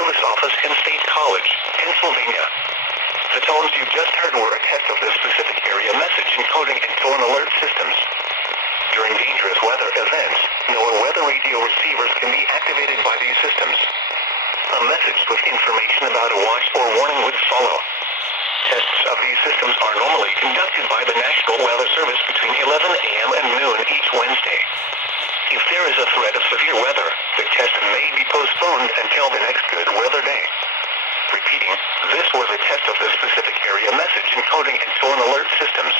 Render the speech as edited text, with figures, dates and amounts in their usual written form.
Service Office in State College, Pennsylvania. The tones you just heard were a test of the specific area message encoding and tone alert systems. During dangerous weather events, NOAA weather radio receivers can be activated by these systems. A message with information about a watch or warning would follow. Tests of these systems are normally conducted by the National Weather Service between 11 a.m. and noon each Wednesday. If there is a threat of severe weather, the test may be postponed until the next good weather day. Repeating, this was a test of the specific area message encoding and tone alert systems.